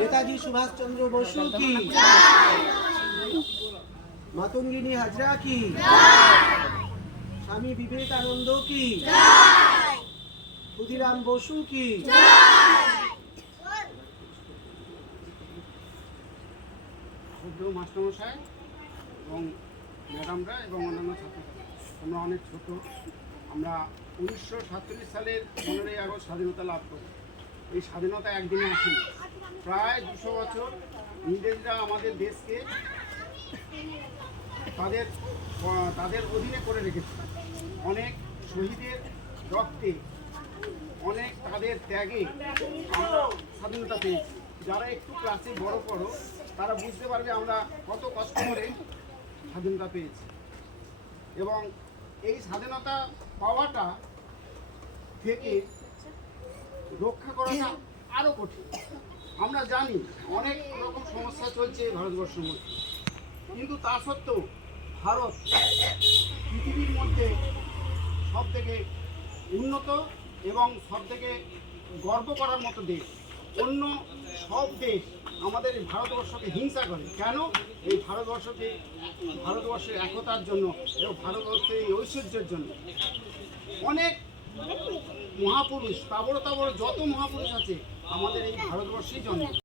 নেতাজি সুভাষচন্দ্র বসু কি, মাতঙ্গিনী হাজরা কি, স্বামী বিবেকানন্দ কি, ক্ষুদিরাম বসু কি। মাস্টারমশাই এবং ম্যাডামরা এবং অন্যান্য ছাত্রছাত্রী, আমরা অনেক ছোট। আমরা 1947 সালের 15ই আগস্ট স্বাধীনতা লাভ করি। এই স্বাধীনতা একদিনে আসেনি, প্রায় 200 বছর ইংরেজরা আমাদের দেশকে তাদের অধীনে করে রেখেছে। অনেক শহীদের রক্তে, অনেক তাদের ত্যাগে আমরা স্বাধীনতা পেয়েছি। যারা একটু ক্লাসে বড় তারা বুঝতে পারবে আমরা কত কষ্ট করে স্বাধীনতা পেয়েছি, এবং এই স্বাধীনতা পাওয়াটা থেকে রক্ষা করাটা আরও কঠিন। আমরা জানি অনেক রকম সমস্যা চলছে ভারতবর্ষের মধ্যে, কিন্তু তা সত্ত্বেও ভারত পৃথিবীর মধ্যে সবথেকে উন্নত এবং সবথেকে গর্ব করার মতো দেশ। অন্য সব দেশ আমাদের ভারতবর্ষকে হিংসা করে। কেন? এই ভারতবর্ষের একতার জন্য এবং ভারতবর্ষের এই ঐশ্বর্যের জন্য। অনেক মহাপুরুষ, তাবড় যত মহাপুরুষ আছে আমাদের এই ভারতবর্ষেই জন্ম।